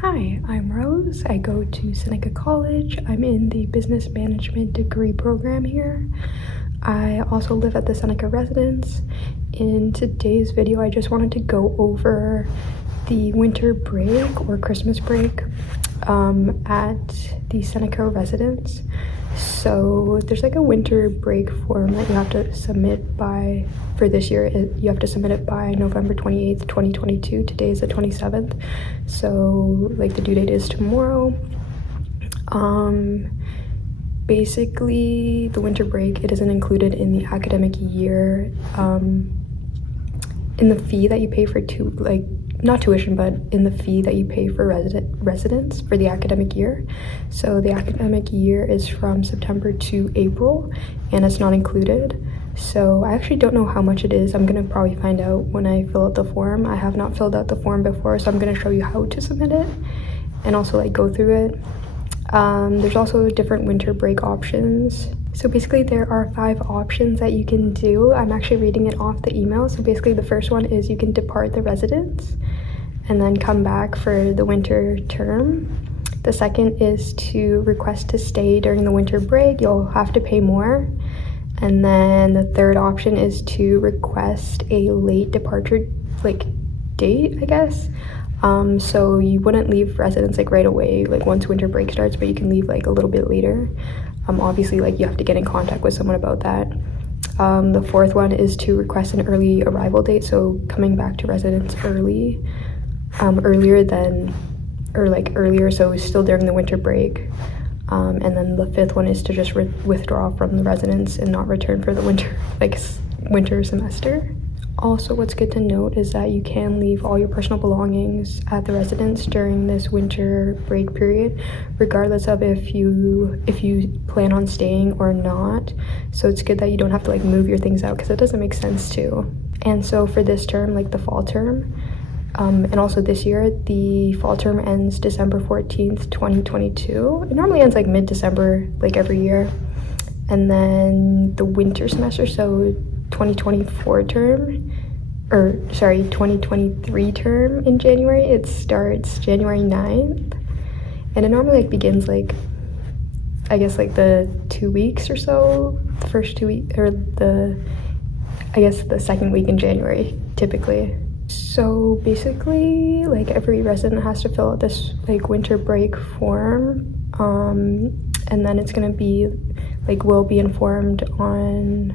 Hi, I'm Rose. I go to Seneca College. I'm in the business management degree program here. I also live at the Seneca residence. In today's video, I just wanted to go over the winter break or Christmas break at the Seneca residence. So there's like a winter break form that you have to submit by, for this year, you have to submit it by November 28th, 2022. Today is the 27th. So like the due date is tomorrow. Basically the winter break, it isn't included in the academic year, in the fee that you pay for not tuition, but in the fee that you pay for residence for the academic year. So the academic year is from September to April, and it's not included. So I actually don't know how much it is. I'm gonna probably find out when I fill out the form. I have not filled out the form before, so I'm gonna show you how to submit it and also like go through it. There's also different winter break options. So basically there are 5 options that you can do. I'm actually reading it off the email. So basically the first one is you can depart the residence and then come back for the winter term. The second is to request to stay during the winter break. You'll have to pay more. And then the third option is to request a late departure date, I guess. So you wouldn't leave residence right away, once winter break starts, but you can leave a little bit later. Obviously you have to get in contact with someone about that. The fourth one is to request an early arrival date, so coming back to residence early, earlier, so still during the winter break. And then the fifth one is to just withdraw from the residence and not return for the winter semester. Also, what's good to note is that you can leave all your personal belongings at the residence during this winter break period, regardless of if you plan on staying or not. So it's good that you don't have to move your things out, because it doesn't make sense to. And so for this term, the fall term, and also this year, the fall term ends December 14th, 2022. It normally ends mid-December, every year. And then the winter semester, so 2023 term in January, it starts January 9th, and it normally begins the 2 weeks or so, the first 2 weeks, or the second week in January typically. So basically every resident has to fill out this winter break form, and then it's gonna be will be informed on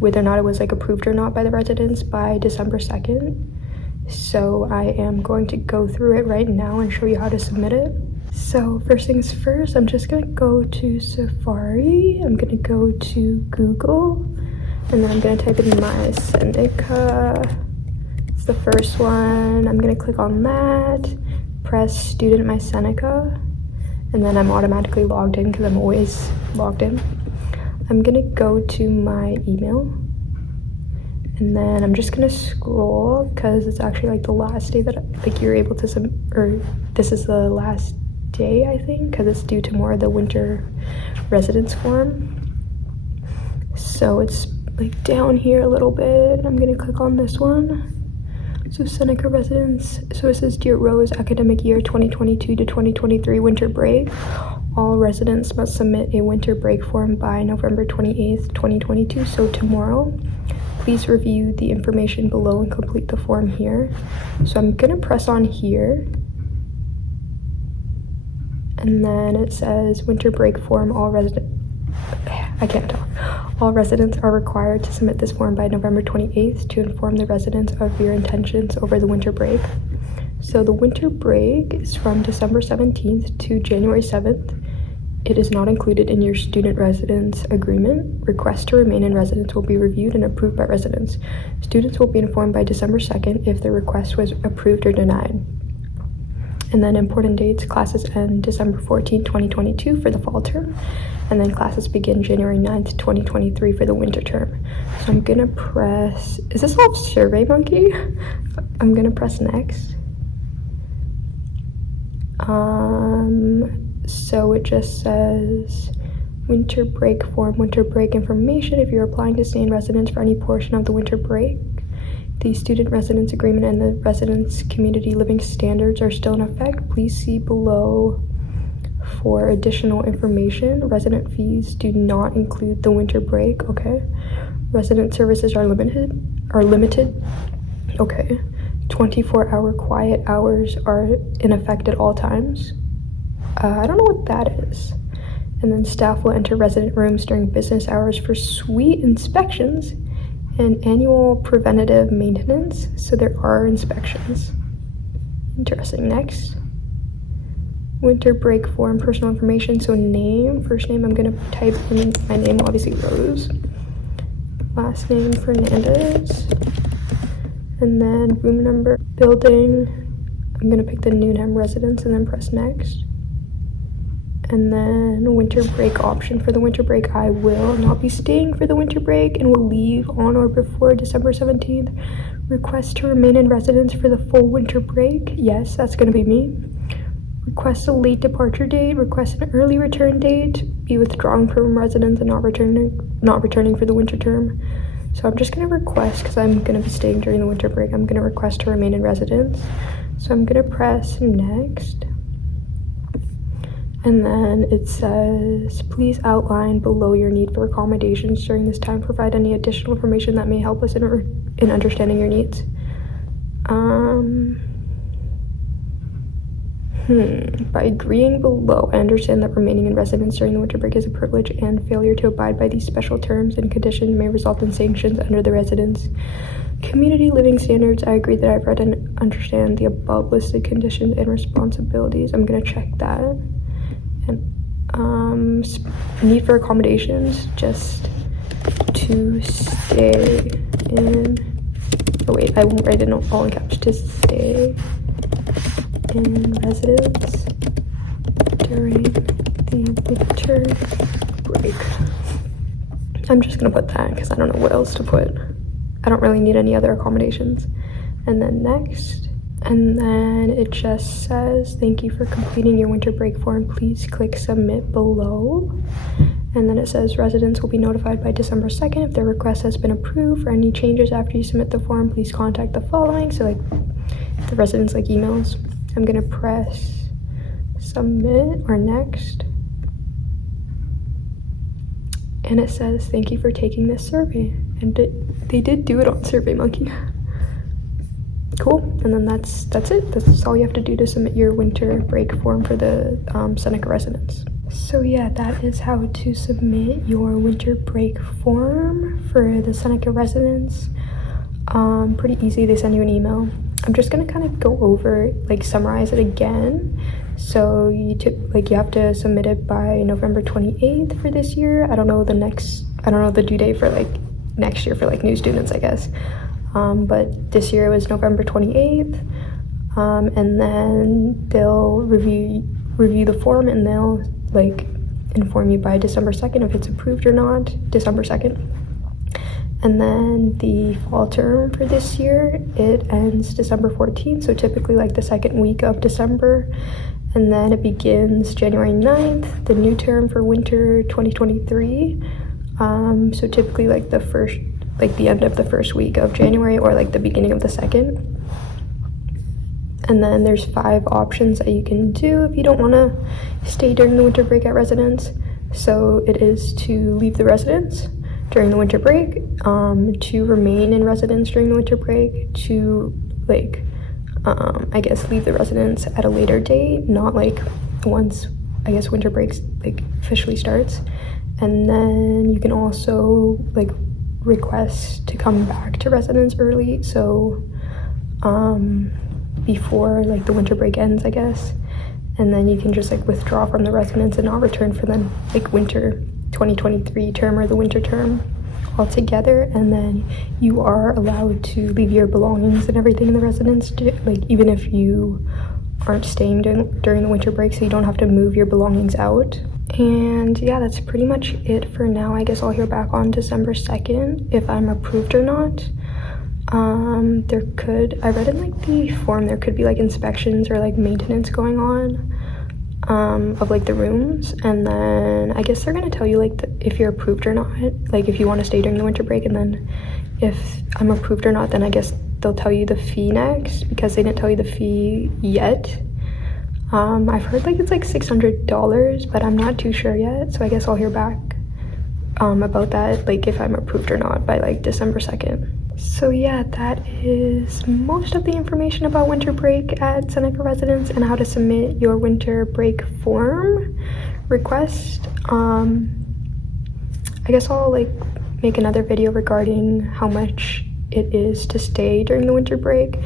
whether or not it was approved or not by the residents by December 2nd. So I am going to go through it right now and show you how to submit it. So first things first, I'm just gonna go to Safari, I'm gonna go to Google, and then I'm gonna type in my Seneca. It's the first one. I'm gonna click on that, press student my Seneca, and then I'm automatically logged in because I'm always logged in. I'm gonna go to my email, and then I'm just gonna scroll because it's actually the last day that you're able to this is the last day, I think, because it's due tomorrow, the winter residence form. So it's down here a little bit. I'm gonna click on this one. So Seneca residence, so it says, Dear Rose, academic year 2022 to 2023 winter break. All residents must submit a winter break form by November 28th, 2022, so tomorrow. Please review the information below and complete the form here. So I'm gonna press on here. And then it says winter break form, all residents are required to submit this form by November 28th to inform the residents of your intentions over the winter break. So the winter break is from December 17th to January 7th. It is not included in your student residence agreement. Requests to remain in residence will be reviewed and approved by residents. Students will be informed by December 2nd if their request was approved or denied. And then important dates, classes end December 14th, 2022 for the fall term, and then classes begin January 9th, 2023 for the winter term. So I'm gonna press, is this all SurveyMonkey? I'm gonna press next. So it just says winter break form, winter break information. If you're applying to stay in residence for any portion of the winter break, The student residence agreement and the residence community living standards are still in effect. Please see below for additional information. Resident fees do not include the winter break. Okay. Resident services are limited. Okay. 24-hour quiet hours are in effect at all times. I don't know what that is. And then staff will enter resident rooms during business hours for suite inspections and annual preventative maintenance. So there are inspections. Interesting. Next. Winter break form, personal information. So name, first name, I'm gonna type in my name, obviously Rose. Last name, Fernandez. And then room number, building. I'm gonna pick the Newnham residence and then press next. And then winter break option. For the winter break, I will not be staying for the winter break and will leave on or before December 17th. Request to remain in residence for the full winter break. Yes, that's gonna be me. Request a late departure date, request an early return date, be withdrawn from residence and not returning for the winter term. So I'm just gonna request, because I'm gonna be staying during the winter break, I'm gonna request to remain in residence. So I'm gonna press next. And then it says, please outline below your need for accommodations during this time. Provide any additional information that may help us in understanding your needs. By agreeing below, I understand that remaining in residence during the winter break is a privilege, and failure to abide by these special terms and conditions may result in sanctions under the residence community living standards. I agree that I've read and understand the above listed conditions and responsibilities. I'm gonna check that. And need for accommodations, just to stay in. Oh wait, I won't write it all in caps. To stay in residence during the winter break. I'm just gonna put that because I don't know what else to put. I don't really need any other accommodations. And then next, and then it just says, thank you for completing your winter break form. Please click submit below. And then it says residents will be notified by December 2nd if their request has been approved. For any changes after you submit the form, please contact the following. So like the residents like emails. I'm gonna press submit or next. And it says, thank you for taking this survey. And they did do it on SurveyMonkey. Cool. And then that's it. That's all you have to do to submit your winter break form for the Seneca residence. So yeah, that is how to submit your winter break form for the Seneca residence. Pretty easy. They send you an email. I'm just gonna kind of go over, like, summarize it again. So you have to submit it by November 28th for this year. I don't know the due date for like next year for like new students, I guess. But this year it was November 28th. And then they'll review the form, and they'll like inform you by December 2nd if it's approved or not. December 2nd. And then the fall term for this year, it ends December 14th, so typically like the second week of December. And then it begins January 9th, the new term for winter 2023. So typically like the end of the first week of January or like the beginning of the second. And then there's 5 options that you can do if you don't want to stay during the winter break at residence. So it is to leave the residence during the winter break, to remain in residence during the winter break, to like I guess leave the residence at a later date, not like once I guess winter breaks like officially starts. And then you can also like request to come back to residence early, so before like the winter break ends, I guess. And then you can just like withdraw from the residence and not return for the like winter 2023 term or the winter term altogether. And then you are allowed to leave your belongings and everything in the residence, like even if you aren't staying during the winter break, so you don't have to move your belongings out. And yeah, that's pretty much it for now. I guess I'll hear back on December 2nd if I'm approved or not. I read in like the form, there could be like inspections or like maintenance going on of like the rooms, and then I guess they're gonna tell you like if you're approved or not, like if you want to stay during the winter break. And then if I'm approved or not, then I guess they'll tell you the fee next, because they didn't tell you the fee yet. I've heard like it's like $600, but I'm not too sure yet, so I guess I'll hear back about that, like if I'm approved or not, by like December 2nd. So yeah, that is most of the information about winter break at Seneca residence and how to submit your winter break form request. I guess I'll like make another video regarding how much it is to stay during the winter break,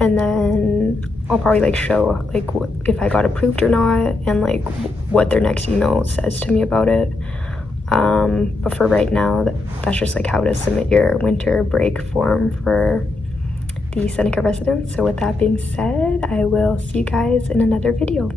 and then I'll probably like show like if I got approved or not, and like what their next email says to me about it. But for right now, that's just like how to submit your winter break form for the Seneca residence. So with that being said, I will see you guys in another video.